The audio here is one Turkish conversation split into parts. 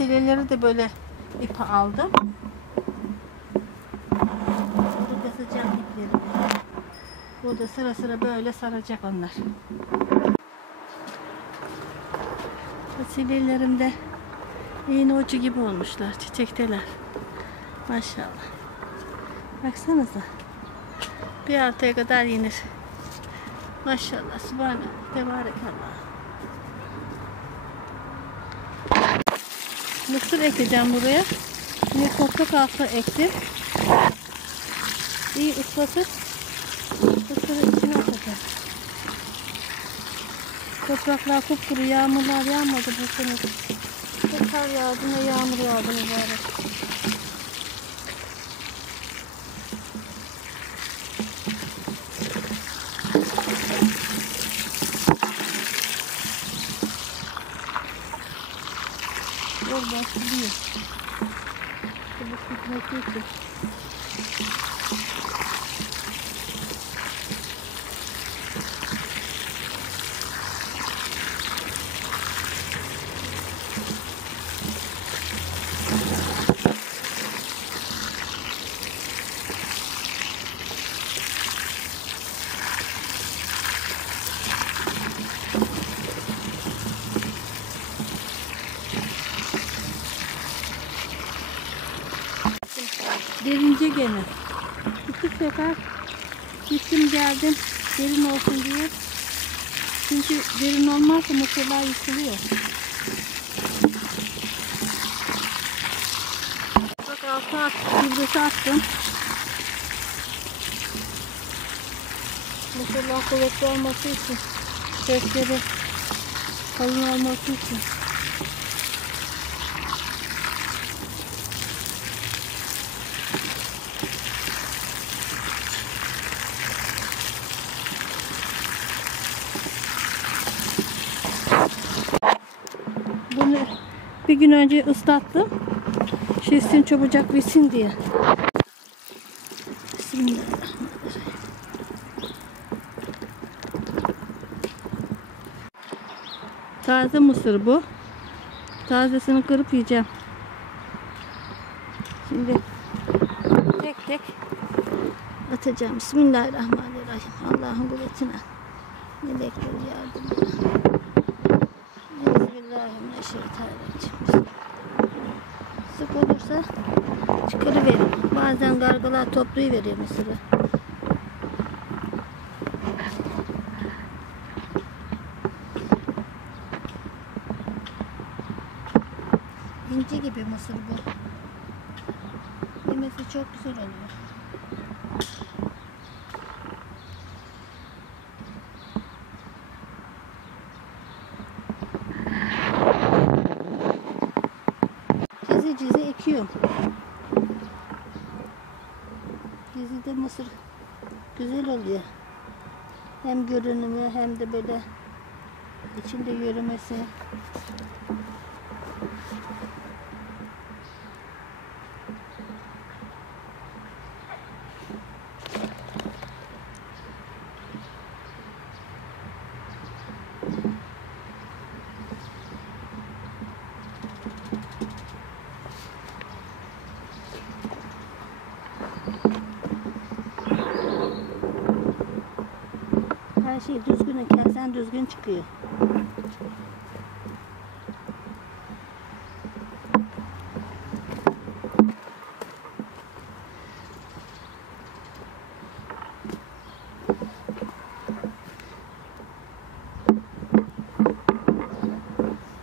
Fasulyeleri de böyle ipe aldım. Burada sıcak ipleri. Burada sıra sıra böyle saracak onlar. Fasulyelerim de iğne ucu gibi olmuşlar. Çiçekteler. Maşallah. Baksanıza. Bir haftaya kadar yenir. Maşallah. Subhanallah. Tebârekallah. Mısır ekeceğim buraya. Yine toprak altına ektim. İyi ıslatıp mısırı içine atacağım. Topraklar kupkuru, yağmurlar yağmadı bu sene. Ne kar yağdı ne yağmur yağdı mübarek. Yol başlıyor. Bu gitmek için. Derince gene. İki sefer gittim geldim derin olsun diye. Çünkü derin olmazsa mısırlar yıkılıyor. Bak altı attım, gübresi attım. Mısırlar kuvvetli olması için, kökleri kalın olması için. Bunu bir gün önce ıslattım. Şişsin çabucak bitsin diye. Bismillahirrahmanirrahim. Taze mısır bu. Tazesini kırıp yiyeceğim. Şimdi tek tek atacağım. Bismillahirrahmanirrahim. Allah'ın kuvvetine. Melekleri yardımına. Bismillahirrahmanirrahim. Sık olursa çıkarıverin. Bazen gargalar toplayıveriyor mısırı. İnci gibi mısır bu. Yemesi çok güzel oluyor. Cizi ekiyorum. Cizide mısır güzel oluyor. Hem görünümü hem de böyle içinde yürümesi. Her şey düzgün ekersen düzgün çıkıyor.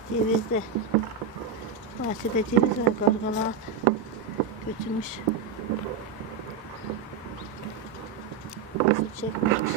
Ceviz de. Bahçede ceviz var, gargalar götürmüş. Su çekmiş.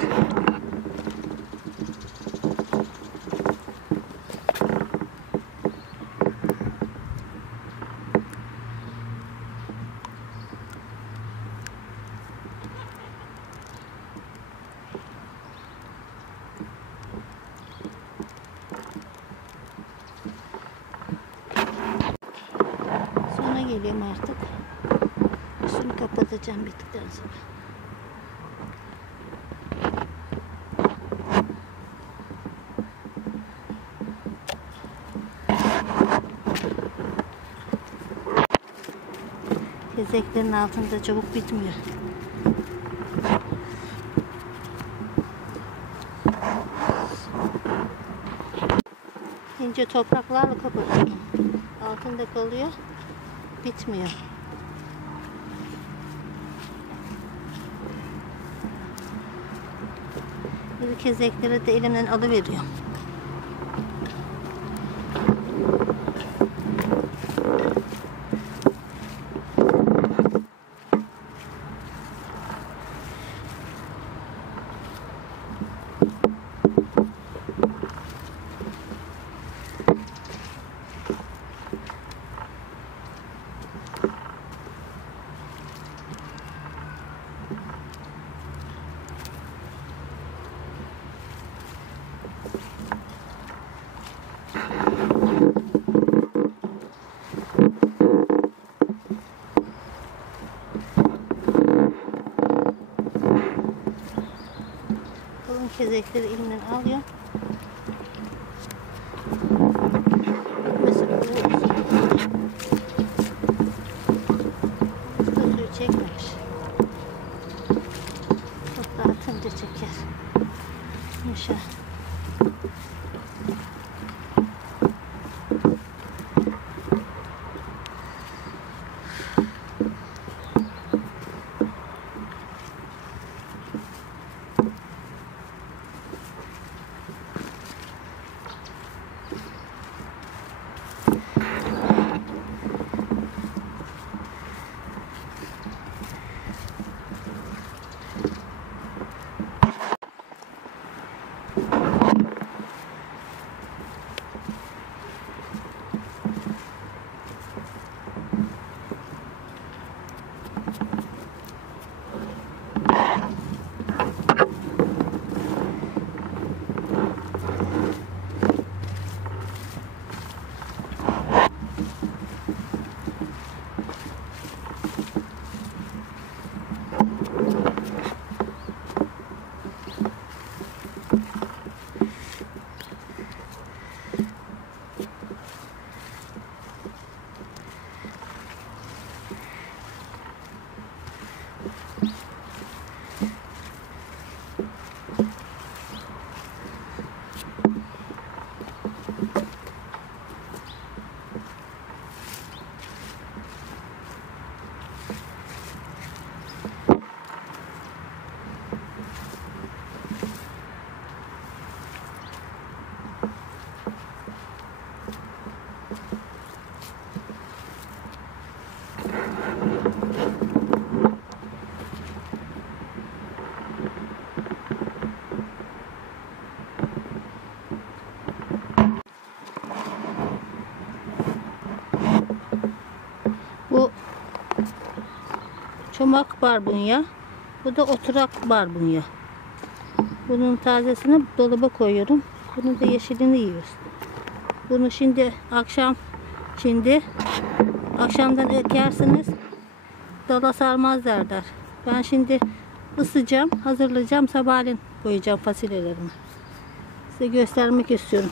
Sona geliyorum artık. Şunu kapatacağım bittikten sonra. Kezeklerin altında çabuk bitmiyor. İnce topraklarla kapatıyorum. Altında kalıyor. Bitmiyor. Bir kezekleri de elimden alıveriyorum. Kezekleri elimden alıyor. Mesela bu suyu çekmemiş. Çok atınca çeker. Yumuşak. Bu çomak barbunya. Bu da oturak barbunya. Bunun tazesini dolaba koyuyorum. Bunun da yeşilini yiyoruz. Bunu şimdi akşamdan ekersiniz. Dala sarmaz derler. Ben şimdi ısıtacağım, hazırlayacağım, sabahleyin koyacağım fasulyelerimi. Size göstermek istiyorum.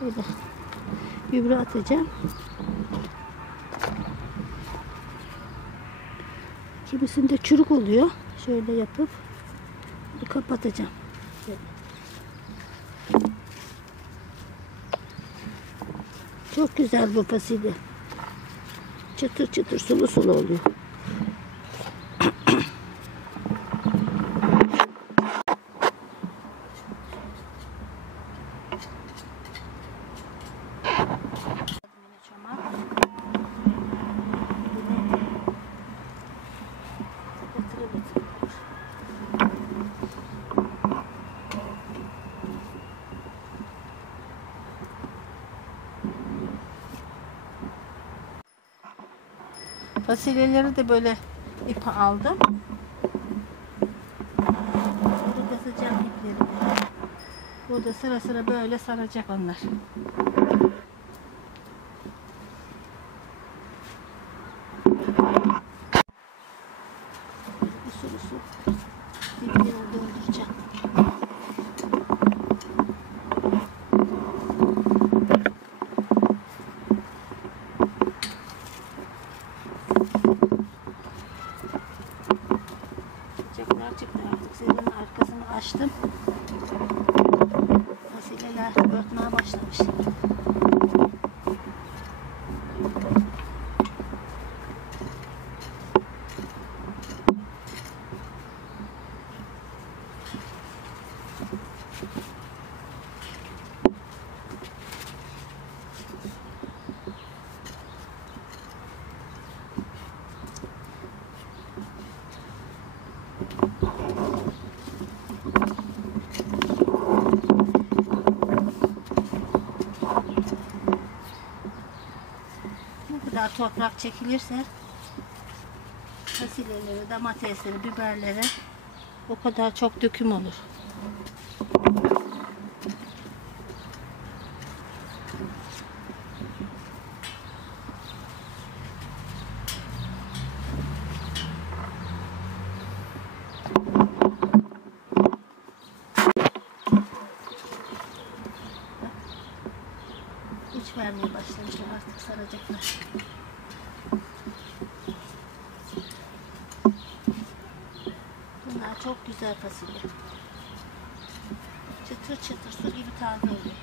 Böyle gübre atacağım. Kimisinde çürük oluyor. Şöyle yapıp kapatacağım. Böyle. Çok güzel bu fasulye. Çıtır çıtır, sulu sulu oluyor. Fasulyeleri de böyle ipe aldım. Burada sıcak ipleri. Burada sıra sıra böyle saracak onlar. Usul diplerini dolduracağım. açtım. Fasulyeler örtmeye başlamış. Bu kadar toprak çekilirse fasulyeleri, domatesleri, biberlere o kadar çok döküm olur. İç vermeye başlamışlar, artık saracaklar. Bunlar çok güzel fasulye. Çıtır çıtır su gibi taze oluyor.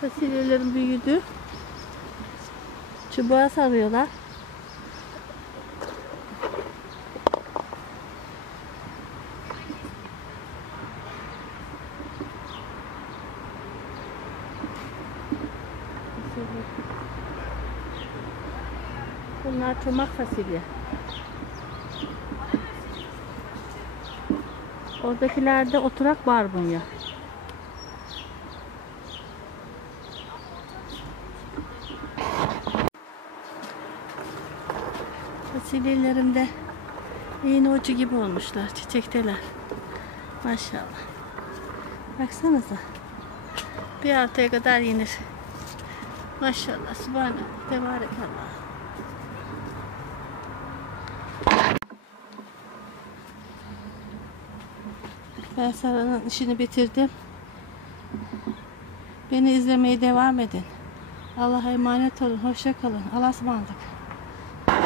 Fasulyelerin büyüdü. Çubuğa sarıyorlar. Bunlar çomak fasulye. Oradakilerde oturak barbunya. Fasulyelerim de iğne ucu gibi olmuşlar. Çiçekteler. Maşallah. Baksanıza. Bir haftaya kadar yenir. Maşallah. Sübhanallah. Tebarekallah. Ben Sara'nın işini bitirdim. Beni izlemeye devam edin. Allah'a emanet olun. Hoşça kalın. Allah'a ısmarladık.